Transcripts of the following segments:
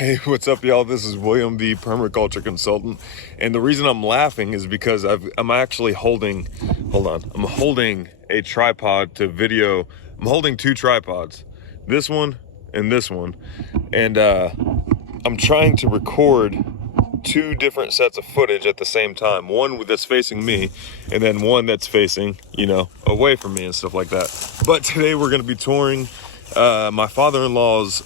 Hey, what's up, y'all? This is William, the permaculture consultant. And the reason I'm laughing is because I'm actually holding, I'm holding a tripod to video. I'm holding two tripods, this one and this one. And I'm trying to record two different sets of footage at the same time. One that's facing me and then one that's facing, away from me and stuff like that. But today we're going to be touring my father-in-law's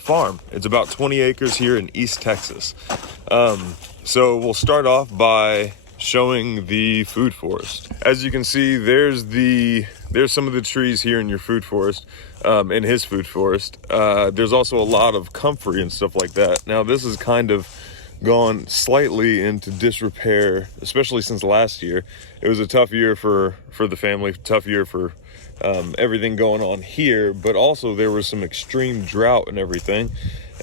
farm. It's about 20 acres here in East Texas. So we'll start off by showing the food forest. As you can see, there's some of the trees here in your food forest, in his food forest. There's also a lot of comfrey and stuff like that. Now this is kind of gone slightly into disrepair, especially since last year. It was a tough year for the family, tough year for everything going on here, but also there was some extreme drought and everything,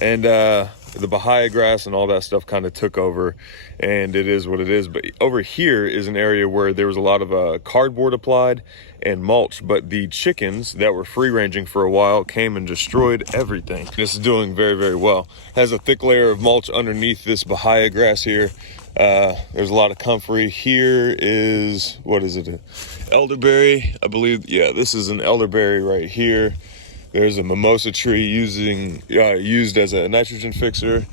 and the bahia grass and all that stuff kind of took over, and it is what it is. But over here is an area where there was a lot of cardboard applied and mulch, but the chickens that were free ranging for a while came and destroyed everything. This is doing very, very well. Has a thick layer of mulch underneath this bahia grass here. There's a lot of comfrey. Here is, what is it? Elderberry, I believe. Yeah, this is an elderberry right here. There's a mimosa tree used as a nitrogen fixer.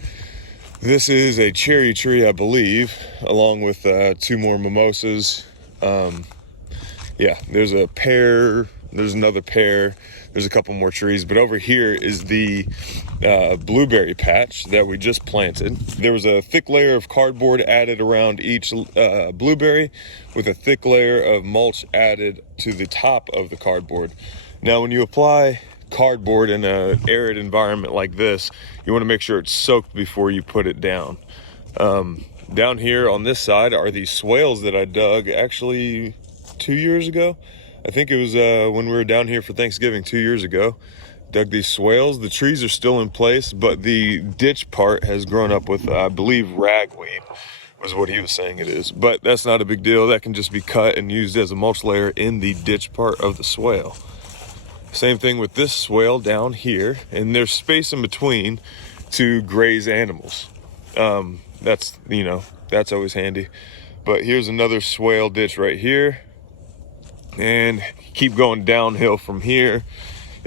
This is a cherry tree, I believe, along with two more mimosas. Yeah, there's a pear, there's another pear, there's a couple more trees, but over here is the blueberry patch that we just planted. There was a thick layer of cardboard added around each blueberry, with a thick layer of mulch added to the top of the cardboard. Now, when you apply cardboard in an arid environment like this, you want to make sure it's soaked before you put it down. Down here on this side are these swales that I dug actually 2 years ago. I think it was when we were down here for Thanksgiving 2 years ago. Dug these swales. The trees are still in place, but the ditch part has grown up with, I believe, ragweed was what he was saying it is. But that's not a big deal. That can just be cut and used as a mulch layer in the ditch part of the swale. Same thing with this swale down here, and there's space in between to graze animals. That's always handy. But here's another swale ditch right here. And keep going downhill from here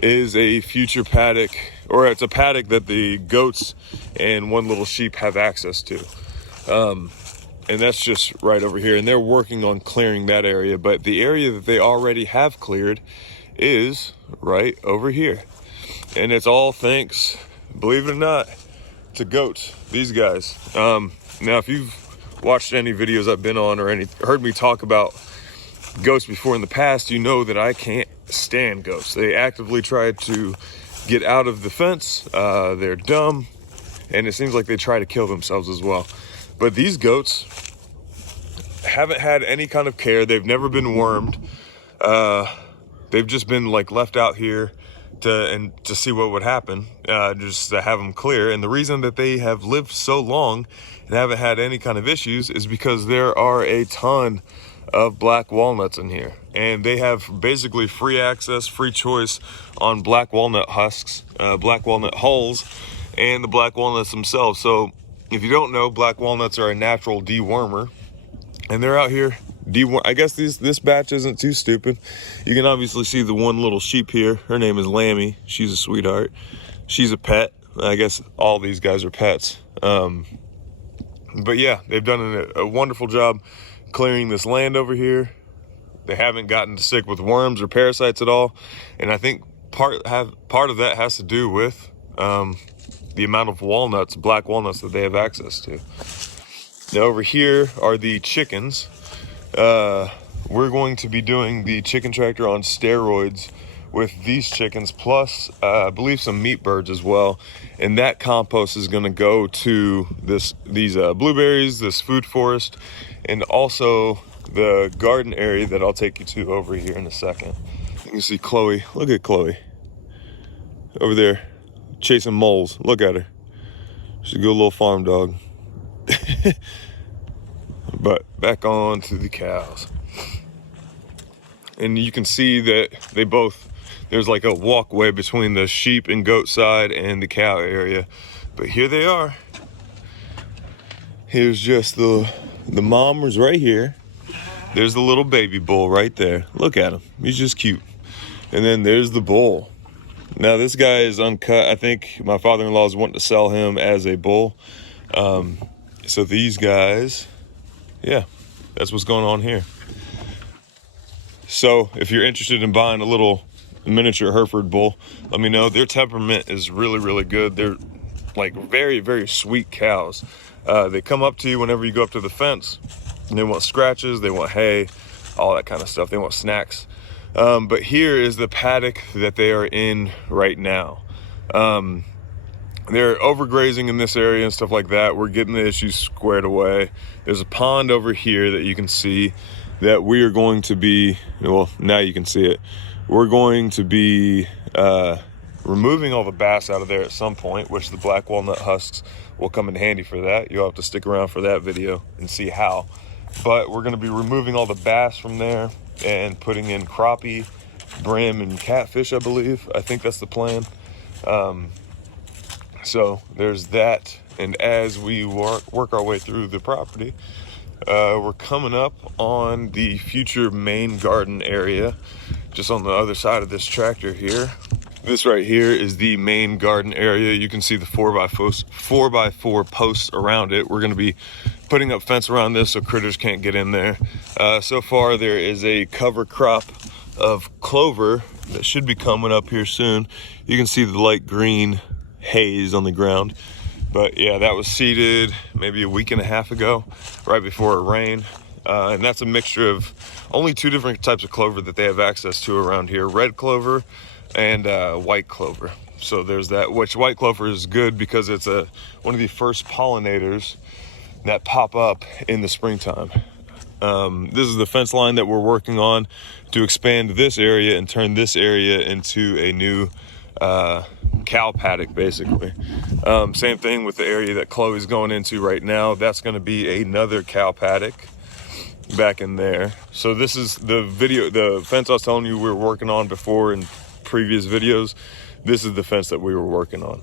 is a future paddock, or it's a paddock that the goats and one little sheep have access to. And that's just right over here. And they're working on clearing that area, but the area that they already have cleared is right over here. And it's all thanks, believe it or not, to goats, these guys. Now, if you've watched any videos I've been on or heard me talk about goats before in the past, you know that I can't stand goats. They actively try to get out of the fence. They're dumb, and it seems like they try to kill themselves as well. But these goats haven't had any kind of care. They've never been wormed. They've just been left out here to see what would happen, just to have them clear. And the reason that they have lived so long and haven't had any kind of issues is because there are a ton of black walnuts in here, and they have basically free access, free choice on black walnut husks, black walnut hulls, and the black walnuts themselves. So if you don't know, black walnuts are a natural dewormer, and they're out here I guess this batch isn't too stupid. You can obviously see the one little sheep here. Her name is Lammy. She's a sweetheart. She's a pet. I guess all these guys are pets. But yeah, they've done a wonderful job clearing this land over here. They haven't gotten sick with worms or parasites at all, and I think part of that has to do with the amount of walnuts, black walnuts, that they have access to. Now over here are the chickens. We're going to be doing the chicken tractor on steroids with these chickens, plus I believe some meat birds as well. And that compost is going to go to these blueberries, this food forest, and also the garden area that I'll take you to over here in a second. You can see Chloe. Look at Chloe over there chasing moles. Look at her. She's a good little farm dog. But back on to the cows. And you can see that there's like a walkway between the sheep and goat side and the cow area. But here they are. Here's just the mom was right here. There's the little baby bull right there. Look at him. He's just cute. And then there's the bull. Now this guy is uncut. I think my father-in-law is wanting to sell him as a bull. So these guys, yeah, that's what's going on here. So if you're interested in buying a little miniature Hereford bull, let me know. Their temperament is really, really good. They're like very, very sweet cows. They come up to you whenever you go up to the fence, and they want scratches, they want hay, all that kind of stuff. They want snacks. But here is the paddock that they are in right now. They're overgrazing in this area and stuff like that. We're getting the issues squared away. There's a pond over here that you can see that we are going to be, well, now you can see it. We're going to be removing all the bass out of there at some point, which the black walnut husks will come in handy for that. You'll have to stick around for that video and see how. But we're gonna be removing all the bass from there and putting in crappie, brim, and catfish, I believe. I think that's the plan. So there's that. And as we work our way through the property, we're coming up on the future main garden area, just on the other side of this tractor here. This right here is the main garden area. You can see the 4x4 posts around it. We're gonna be putting up fence around this so critters can't get in there. So far there is a cover crop of clover that should be coming up here soon. You can see the light green haze on the ground. But yeah, that was seeded maybe a week and a half ago, right before it rained. And that's a mixture of only 2 different types of clover that they have access to around here: red clover and white clover. So there's that, which white clover is good because it's one of the first pollinators that pop up in the springtime. This is the fence line that we're working on to expand this area and turn this area into a new cow paddock, basically. Same thing with the area that Chloe's going into right now. That's going to be another cow paddock back in there. So this is the fence I was telling you we were working on before in previous videos. This is the fence that we were working on.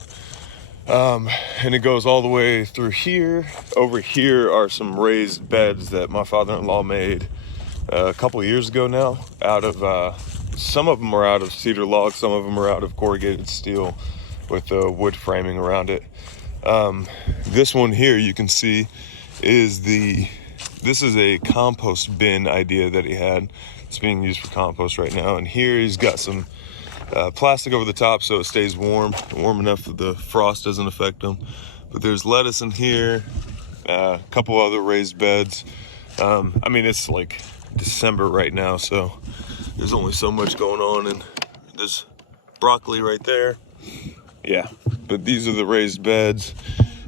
And it goes all the way through here. Over here are some raised beds that my father-in-law made a couple of years ago now, out of some of them are out of cedar logs, some of them are out of corrugated steel with the wood framing around it. This one here you can see is this is a compost bin idea that he had. It's being used for compost right now. And here he's got some plastic over the top so it stays warm enough that the frost doesn't affect them. But there's lettuce in here, a couple other raised beds. I mean, it's like December right now, so there's only so much going on. And there's broccoli right there. Yeah, but these are the raised beds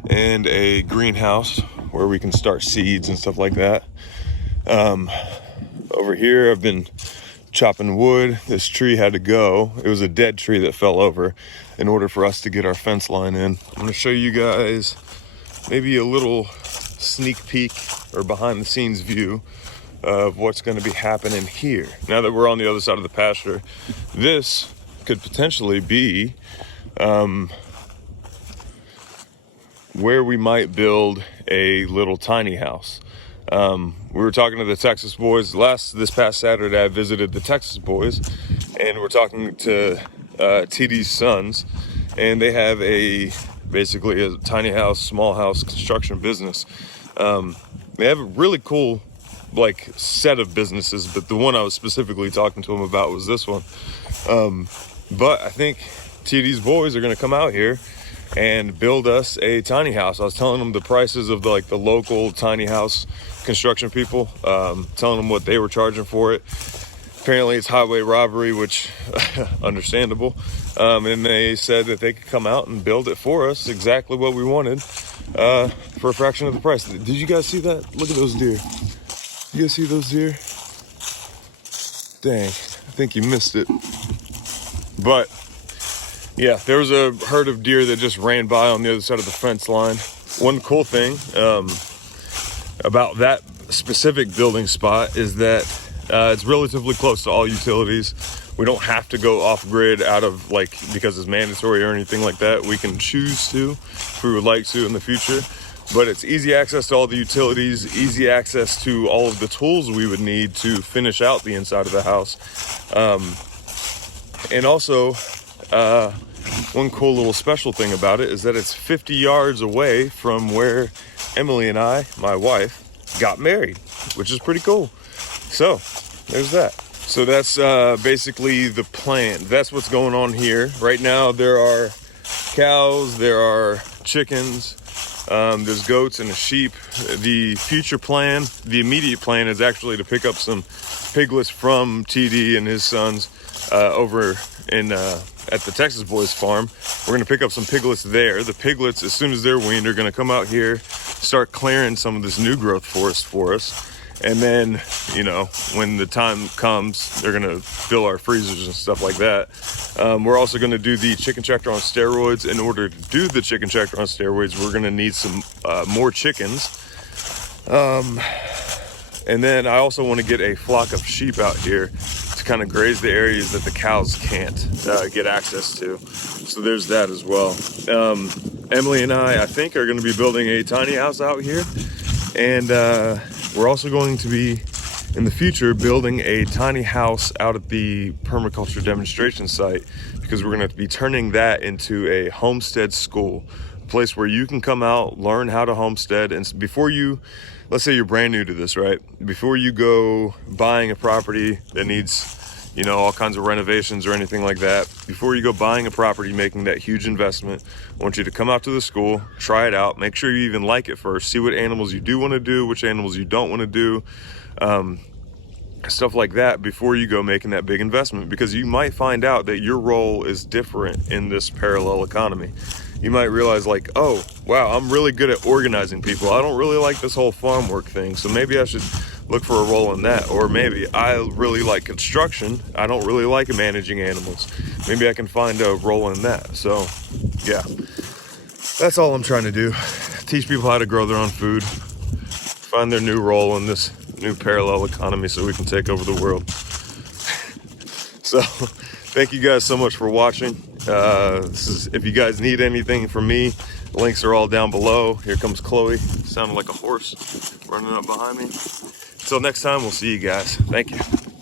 and a greenhouse where we can start seeds and stuff like that. Over here I've been chopping wood. This tree had to go. It was a dead tree that fell over in order for us to get our fence line in. I'm going to show you guys maybe a little sneak peek or behind the scenes view of what's going to be happening here. Now that we're on the other side of the pasture, this could potentially be where we might build a little tiny house. We were talking to the Texas boys this past Saturday. I visited the Texas boys, and we're talking to TD's sons, and they have basically a tiny house, small house construction business. They have a really cool set of businesses, but the one I was specifically talking to them about was this one. But I think TD's boys are going to come out here and build us a tiny house. I was telling them the prices of the local tiny house construction people, telling them what they were charging for it. Apparently it's highway robbery, which understandable. And they said that they could come out and build it for us exactly what we wanted for a fraction of the price. Did you guys see that? Look at those deer. You guys see those deer? Dang, I think you missed it. But yeah, there was a herd of deer that just ran by on the other side of the fence line. One cool thing about that specific building spot is that it's relatively close to all utilities. We don't have to go off grid out of like, because it's mandatory or anything like that. We can choose to if we would like to in the future, but it's easy access to all the utilities, easy access to all of the tools we would need to finish out the inside of the house. And also, one cool little special thing about it is that it's 50 yards away from where Emily and I, my wife, got married, which is pretty cool. So there's that. So that's basically the plan. That's what's going on here. Right now there are cows, there are chickens, there's goats and a sheep. The future plan, the immediate plan, is actually to pick up some piglets from TD and his sons over in at the Texas Boys farm. We're going to pick up some piglets there. The piglets, as soon as they're weaned, are going to come out here, start clearing some of this new growth forest for us. And then, you know, when the time comes, they're going to fill our freezers and stuff like that. We're also going to do the chicken tractor on steroids. In order to do the chicken tractor on steroids, we're going to need some more chickens. And then I also want to get a flock of sheep out here to kind of graze the areas that the cows can't get access to. So there's that as well. Emily and I think, are going to be building a tiny house out here. And we're also going to be, in the future, building a tiny house out at the permaculture demonstration site, because we're going to be turning that into a homestead school, a place where you can come out, learn how to homestead. And before you, let's say you're brand new to this, right? Before you go buying a property that needs, you know, all kinds of renovations or anything like that, before you go buying a property, making that huge investment, I want you to come out to the school, try it out, make sure you even like it first, see what animals you do want to do, which animals you don't want to do, stuff like that, before you go making that big investment, because you might find out that your role is different in this parallel economy. You might realize, like, oh, wow, I'm really good at organizing people. I don't really like this whole farm work thing, so maybe I should look for a role in that. Or maybe I really like construction. I don't really like managing animals. Maybe I can find a role in that. So, yeah, that's all I'm trying to do. Teach people how to grow their own food, find their new role in this new parallel economy so we can take over the world. So, thank you guys so much for watching. If you guys need anything from me, the links are all down below. Here comes Chloe, sounding like a horse running up behind me. Until next time, we'll see you guys. Thank you.